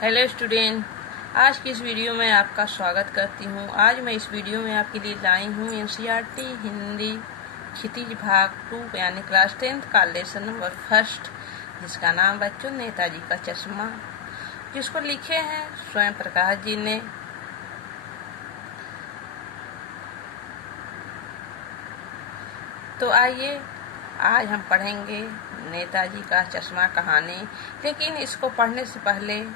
Hello student, आज की इस वीडियो में आपका स्वागत करती हूँ। आज मैं इस वीडियो में आपके लिए लाई हूँ एनसीईआरटी हिंदी क्षितिज भाग 2 यानी क्लास 10th का लेसन नंबर 1, जिसका नाम बच्चों नेताजी का चश्मा, जिसको लिखे हैं स्वयं प्रकाश जी ने। तो आइए आज हम पढ़ेंगे नेताजी का चश्मा कहानी। लेकिन इसको पढ़ने से पहले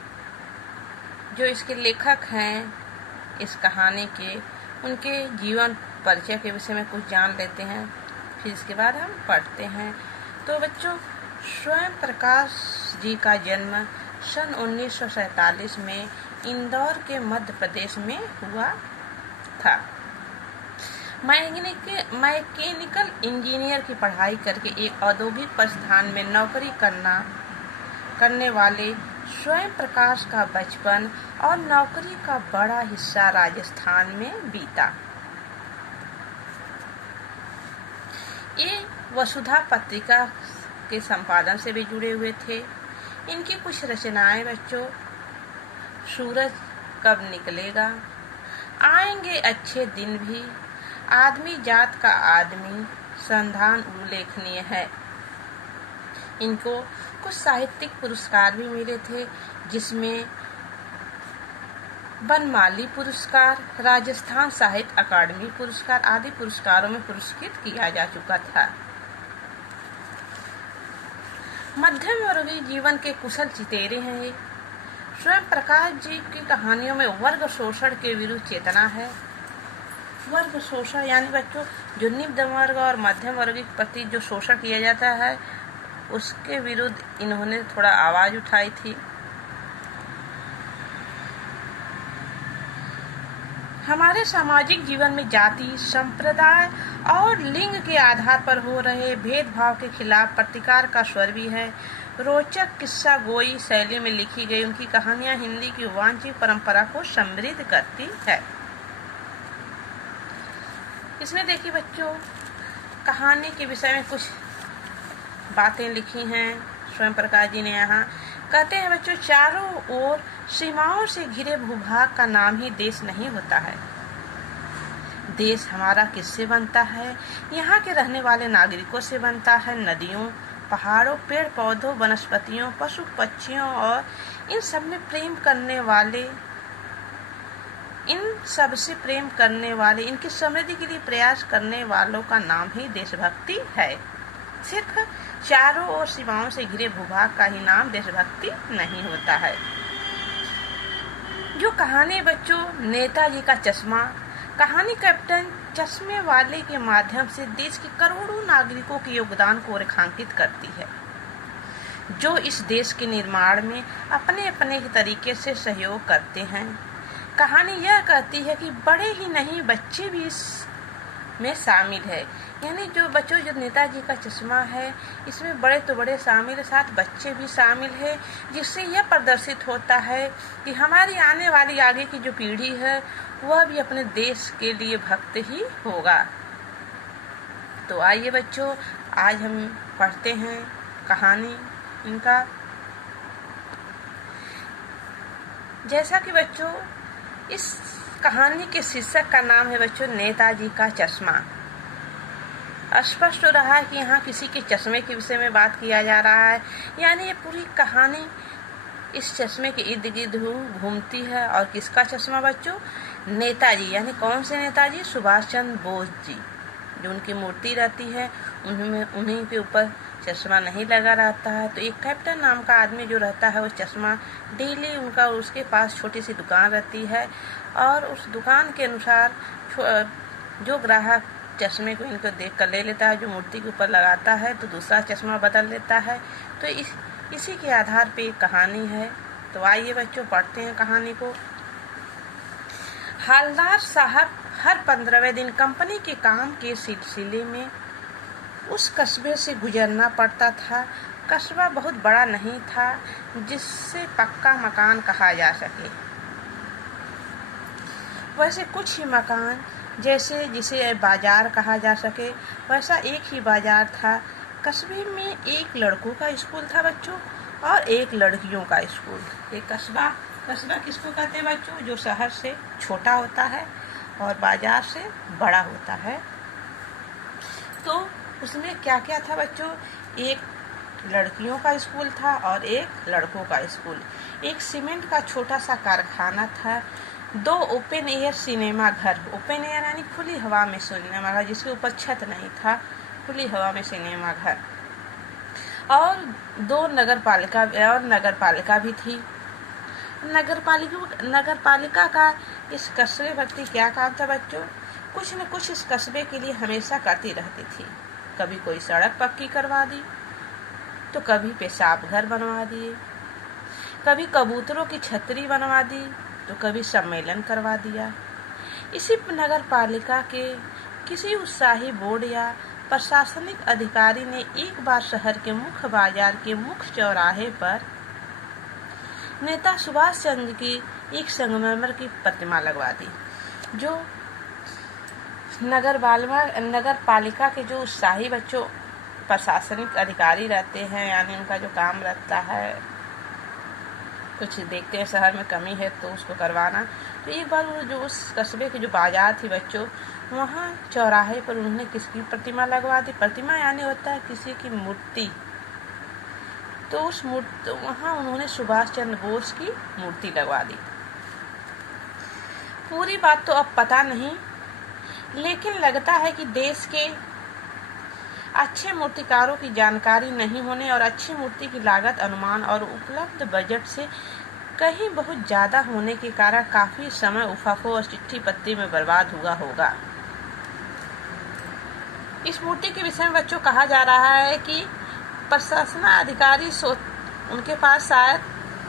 जो इसके लेखक हैं इस कहानी के, उनके जीवन परिचय के विषय में कुछ जान लेते हैं, फिर इसके बाद हम पढ़ते हैं। तो बच्चों, स्वयं प्रकाश जी का जन्म सन 1947 में इंदौर के मध्य प्रदेश में हुआ था। मैकेनिकल इंजीनियर की पढ़ाई करके एक औद्योगिक प्रतिष्ठान में नौकरी करने वाले स्वयं प्रकाश का बचपन और नौकरी का बड़ा हिस्सा राजस्थान में बीता। ये वसुधा पत्रिका के संपादन से भी जुड़े हुए थे। इनकी कुछ रचनाएं बच्चों: सूरज कब निकलेगा, आएंगे अच्छे दिन भी, आदमी जात का आदमी, संधान उल्लेखनीय है। इनको कुछ साहित्यिक पुरस्कार भी मिले थे, जिसमें बनमाली पुरस्कार, राजस्थान साहित्य अकादमी पुरस्कार आदि पुरस्कारों में पुरस्कृत किया जा चुका था। मध्यम वर्गीय जीवन के कुशल चितेरे हैं ये। स्वयं प्रकाश जी की कहानियों में वर्ग शोषण के विरुद्ध चेतना है। वर्ग शोषण यानी बच्चों जो निम्न वर्ग और मध्यम वर्ग के प्रति जो शोषण किया जाता है, उसके विरुद्ध इन्होंने थोड़ा आवाज उठाई थी। हमारे सामाजिक जीवन में जाति, संप्रदाय और लिंग के आधार पर हो रहे भेदभाव के खिलाफ प्रतिकार का स्वर भी है। रोचक किस्सा गोई शैली में लिखी गई उनकी कहानियां हिंदी की वांछित परंपरा को समृद्ध करती है। इसमें देखिए बच्चों, कहानी के विषय में कुछ बातें लिखी हैं स्वयं प्रकाश जी ने। यहाँ कहते हैं बच्चों, चारों ओर सीमाओं से घिरे भूभाग का नाम ही देश नहीं होता है। देश हमारा किससे बनता है? यहाँ के रहने वाले नागरिकों से बनता है। नदियों, पहाड़ों, पेड़ पौधों, वनस्पतियों, पशु पक्षियों और इन सब से प्रेम करने वाले, इनकी समृद्धि के लिए प्रयास करने वालों का नाम ही देशभक्ति है। सिर्फ चारों ओर सीमाओं से घिरे भूभाग का ही नाम देशभक्ति नहीं होता है। जो कहानी बच्चों नेताजी का चश्मा, कहानी कैप्टन चश्मे वाले के माध्यम से देश के करोड़ों नागरिकों के योगदान को रेखांकित करती है, जो इस देश के निर्माण में अपने अपने तरीके से सहयोग करते हैं। कहानी यह कहती है कि बड़े ही नहीं बच्चे भी में शामिल है। यानी जो बच्चों जो नेताजी का चश्मा है, इसमें बड़े तो बड़े शामिल है, साथ बच्चे भी शामिल है, जिससे यह प्रदर्शित होता है कि हमारी आने वाली आगे की जो पीढ़ी है वह भी अपने देश के लिए भक्त ही होगा। तो आइए बच्चों, आज हम पढ़ते हैं कहानी इनका। जैसा कि बच्चों इस कहानी के शीर्षक का नाम है बच्चों नेताजी का चश्मा। स्पष्ट हो रहा है कि यहाँ किसी के चश्मे के विषय में बात किया जा रहा है। यानी ये पूरी कहानी इस चश्मे के इर्द गिर्द घूमती है। और किसका चश्मा बच्चों? नेताजी। यानी कौन से नेताजी? सुभाष चंद्र बोस जी, जो उनकी मूर्ति रहती है उन्हीं के ऊपर चश्मा नहीं लगा रहता है। तो एक कैप्टन नाम का आदमी जो रहता है वो चश्मा डेली उसके पास छोटी सी दुकान रहती है, और उस दुकान के अनुसार जो ग्राहक चश्मे को इनको देख कर ले लेता है, जो मूर्ति के ऊपर लगाता है तो दूसरा चश्मा बदल लेता है। तो इसी के आधार पे एक कहानी है। तो आइए बच्चों पढ़ते हैं कहानी को। हालदार साहब हर 15वें दिन कंपनी के काम के सिलसिले में उस कस्बे से गुजरना पड़ता था। कस्बा बहुत बड़ा नहीं था जिससे पक्का मकान कहा जा सके। वैसे कुछ ही मकान जिसे बाजार कहा जा सके, वैसा एक ही बाजार था। कस्बे में एक लड़कों का स्कूल था बच्चों, और एक लड़कियों का स्कूल। एक कस्बा कस्बा किसको कहते हैं बच्चों? जो शहर से छोटा होता है और बाजार से बड़ा होता है। तो उसमें क्या क्या था बच्चों? एक लड़कियों का स्कूल था और एक लड़कों का स्कूल। एक सीमेंट का छोटा सा कारखाना था। 2 ओपन एयर सिनेमा घर, ओपन एयर यानी खुली हवा में सिनेमा घर, जिसके ऊपर छत नहीं था, खुली हवा में सिनेमा घर। और 2 नगर पालिका भी थी। नगरपालिका का इस कस्बे भक्ति क्या काम था बच्चों? कुछ न कुछ इस कस्बे के लिए हमेशा करती रहती थी। कभी कोई सड़क पक्की करवा दी, तो कभी पेशाब घर बनवा दिए, कभी कबूतरों की छतरी बनवा दी, तो कभी सम्मेलन करवा दिया। इसी नगर पालिका के किसी उत्साही बोर्ड या प्रशासनिक अधिकारी ने एक बार शहर के मुख्य बाजार के मुख्य चौराहे पर नेता सुभाष चंद्र की एक संगमरमर की प्रतिमा लगवा दी। जो नगर पालिका के जो उत्साही बच्चों प्रशासनिक अधिकारी रहते हैं, यानी उनका जो काम रहता है, कुछ देखते हैं शहर में कमी है तो उसको करवाना। तो एक बार वो जो उस कस्बे की जो बाजार थी बच्चों, वहाँ चौराहे पर उन्होंने किसकी प्रतिमा लगवा दी? प्रतिमा यानी होता है किसी की मूर्ति। तो उस मूर्ति वहाँ उन्होंने सुभाष चंद्र बोस की मूर्ति लगवा दी। पूरी बात तो अब पता नहीं, लेकिन लगता है कि देश के अच्छे मूर्तिकारों की जानकारी नहीं होने और अच्छी मूर्ति की लागत अनुमान और उपलब्ध बजट से कहीं बहुत ज़्यादा होने के कारण काफ़ी समय उफाफो और चिट्ठी पत्री में बर्बाद हुआ होगा। इस मूर्ति के विषय में बच्चों कहा जा रहा है कि प्रशासन अधिकारी उनके पास शायद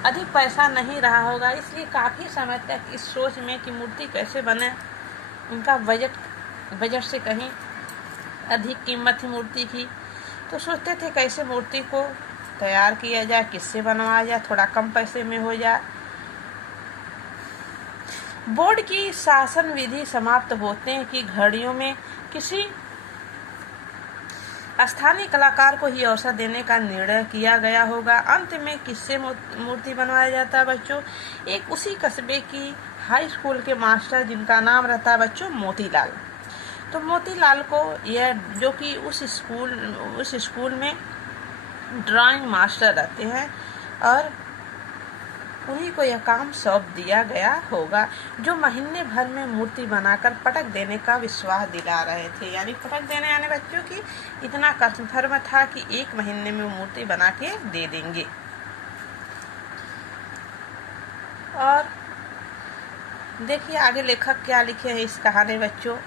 अधिक पैसा नहीं रहा होगा, इसलिए काफ़ी समय तक इस सोच में कि मूर्ति कैसे बने, उनका बजट से कहीं अधिक कीमत थी मूर्ति की। तो सोचते थे कैसे मूर्ति को तैयार किया जाए, किससे बनवाया जाए, थोड़ा कम पैसे में हो जाए। बोर्ड की शासन विधि समाप्त होते हैं कि घड़ियों में किसी स्थानीय कलाकार को ही अवसर देने का निर्णय किया गया होगा। अंत में किससे मूर्ति बनवाया जाता है बच्चों? एक उसी कस्बे की हाई स्कूल के मास्टर, जिनका नाम रहता है बच्चों मोतीलाल। तो मोतीलाल को यह, जो कि उस स्कूल में ड्राइंग मास्टर रहते हैं, और उन्हीं को यह काम सौंप दिया गया होगा, जो महीने भर में मूर्ति बनाकर पटक देने का विश्वास दिला रहे थे। यानी पटक देने आने बच्चों की इतना कन्फर्म था कि 1 महीने में मूर्ति बना के दे देंगे। और देखिए आगे लेखक क्या लिखे हैं इस कहानी बच्चों।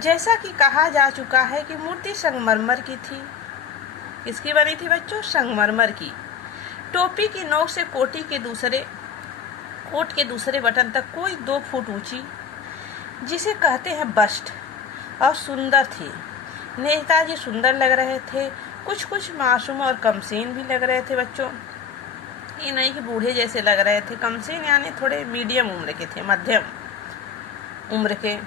जैसा कि कहा जा चुका है कि मूर्ति संगमरमर की थी। किसकी बनी थी बच्चों? संगमरमर की। टोपी की नोक से कोट के दूसरे बटन तक कोई 2 फुट ऊंची, जिसे कहते हैं बस्ट, और सुंदर थी। नेताजी सुंदर लग रहे थे, कुछ मासूम और कमसीन भी लग रहे थे बच्चों। ये नहीं कि बूढ़े जैसे लग रहे थे, कमसीन यानी थोड़े मीडियम उम्र के थे, मध्यम उम्र के।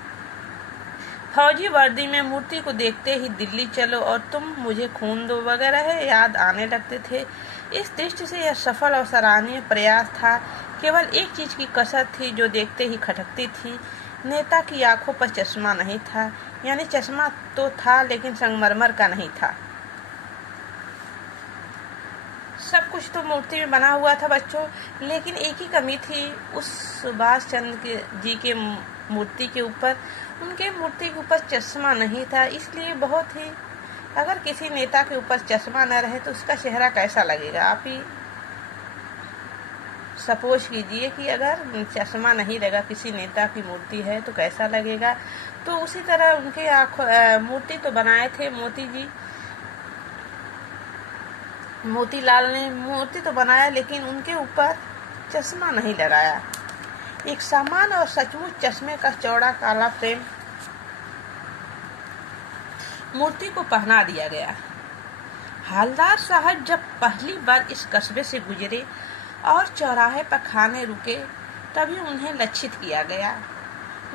फौजी वर्दी में मूर्ति को देखते ही दिल्ली चलो और तुम मुझे खून दो वगैरह याद आने लगते थे। इस दृष्टि से यह सफल और सराहनीय प्रयास था। केवल एक चीज की कसर थी जो देखते ही खटकती थी। नेता की आंखों पर चश्मा नहीं था, यानी चश्मा तो था लेकिन संगमरमर का नहीं था। सब कुछ तो मूर्ति में बना हुआ था बच्चों, लेकिन एक ही कमी थी उस सुभाष चंद्र जी के मूर्ति के ऊपर। उनके मूर्ति के ऊपर चश्मा नहीं था, इसलिए बहुत ही, अगर किसी नेता के ऊपर चश्मा न रहे तो उसका चेहरा कैसा लगेगा? आप ही सपोज कीजिए कि अगर चश्मा नहीं लगा किसी नेता की मूर्ति है तो कैसा लगेगा। तो उसी तरह उनके मूर्ति तो बनाए थे मोतीलाल ने मूर्ति तो बनाया, लेकिन उनके ऊपर चश्मा नहीं लगाया। एक सामान्य और सचमुच चश्मे का चौड़ा काला फ्रेम मूर्ति को पहना दिया गया। हालदार साहब जब पहली बार इस कस्बे से गुजरे और चौराहे पर खाने रुके, तभी उन्हें लक्षित किया गया।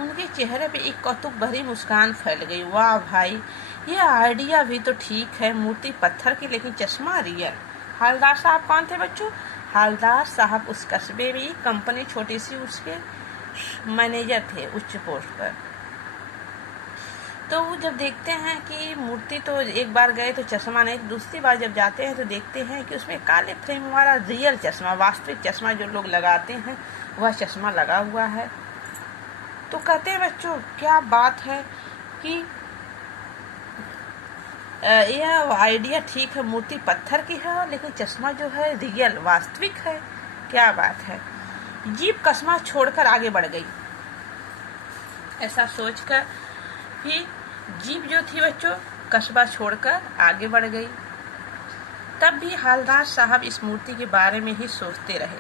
उनके चेहरे पे एक कौतुक भरी मुस्कान फैल गई। वाह भाई, ये आइडिया भी तो ठीक है। मूर्ति पत्थर की लेकिन चश्मा रियल। हालदार साहब कौन थे बच्चों? हालदार साहब उस कस्बे में कंपनी छोटी सी, उसके मैनेजर थे उच्च पोस्ट पर। तो वो जब देखते हैं कि मूर्ति, तो एक बार गए तो चश्मा नहीं, दूसरी बार जब जाते हैं तो देखते हैं कि उसमें काले फ्रेम वाला रियल चश्मा, वास्तविक चश्मा जो लोग लगाते हैं वह चश्मा लगा हुआ है। तो कहते हैं बच्चों क्या बात है कि यह आइडिया ठीक है, मूर्ति पत्थर की है लेकिन चश्मा जो है रियल वास्तविक है, क्या बात है। जीप कस्बा छोड़कर आगे बढ़ गई। ऐसा सोचकर ही जीप जो थी बच्चों कस्बा छोड़कर आगे बढ़ गई। तब भी हालदार साहब इस मूर्ति के बारे में ही सोचते रहे।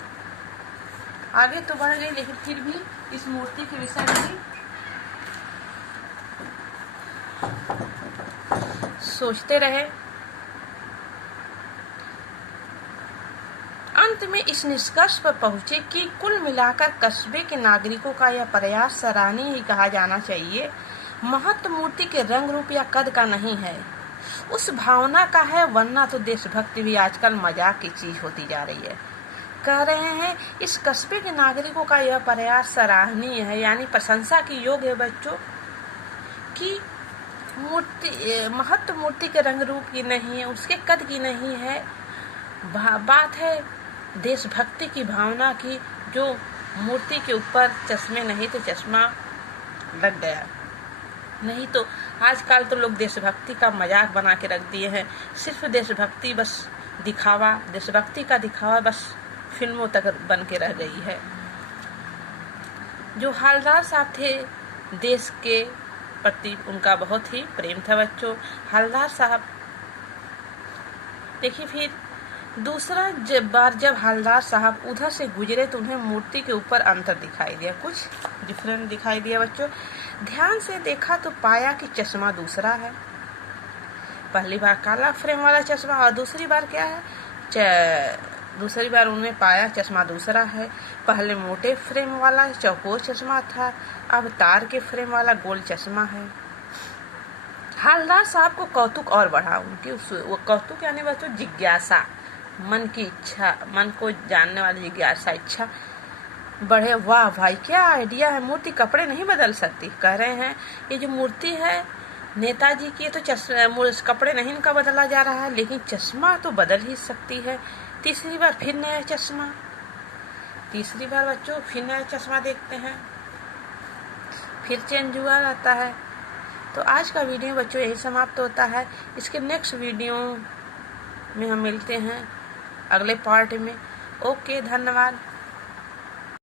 आगे तो बढ़ गई लेकिन फिर भी इस मूर्ति के विषय में ही सोचते रहे। अंत में इस निष्कर्ष पर पहुंचे कि कुल मिलाकर कस्बे के नागरिकों का यह प्रयास सराहनीय ही कहा जाना चाहिए। महत्व मूर्ति के रंग रूप या कद का नहीं है, उस भावना का है, वरना तो देशभक्ति भी आजकल मजाक की चीज होती जा रही है। कह रहे हैं इस कस्बे के नागरिकों का यह प्रयास सराहनीय है, यानी प्रशंसा की योग्य है बच्चों कि मूर्ति महत्व मूर्ति के रंग रूप की नहीं है, उसके कद की नहीं है, बात है देशभक्ति की भावना की। जो मूर्ति के ऊपर चश्मे नहीं तो चश्मा लग गया, नहीं तो आजकल तो लोग देशभक्ति का मजाक बना के रख दिए हैं। सिर्फ देशभक्ति बस दिखावा, देशभक्ति का दिखावा बस फिल्मों तक बन के रह गई है। जो हालदार साहब थे देश के प्रति उनका बहुत ही प्रेम था बच्चों। हालदार साहब देखिए, फिर दूसरा बार जब हालदार साहब उधर से गुजरे तो उन्हें मूर्ति के ऊपर अंतर दिखाई दिया, कुछ डिफरेंट दिखाई दिया बच्चों। ध्यान से देखा तो पाया कि चश्मा दूसरा है। पहली बार काला फ्रेम वाला चश्मा और दूसरी बार क्या है, दूसरी बार उन्हें पाया चश्मा दूसरा है। पहले मोटे फ्रेम वाला चौकोर चश्मा था, अब तार के फ्रेम वाला गोल चश्मा है। हालदार साहब को कौतुक और बढ़ा, उनकी वो कौतुक यानी बच्चों जिज्ञासा, मन की इच्छा, मन को जानने वाली जिज्ञासा, इच्छा बढ़े। वाह भाई क्या आइडिया है, मूर्ति कपड़े नहीं बदल सकती। कह रहे हैं ये जो मूर्ति है नेताजी की, तो कपड़े नहीं इनका बदला जा रहा है, लेकिन चश्मा तो बदल ही सकती है। तीसरी बार फिर नया चश्मा, तीसरी बार बच्चों फिर नया चश्मा देखते हैं, फिर चेंज हुआ रहता है। तो आज का वीडियो बच्चों यही समाप्त होता है। इसके नेक्स्ट वीडियो में हम मिलते हैं अगले पार्ट में। ओके, धन्यवाद।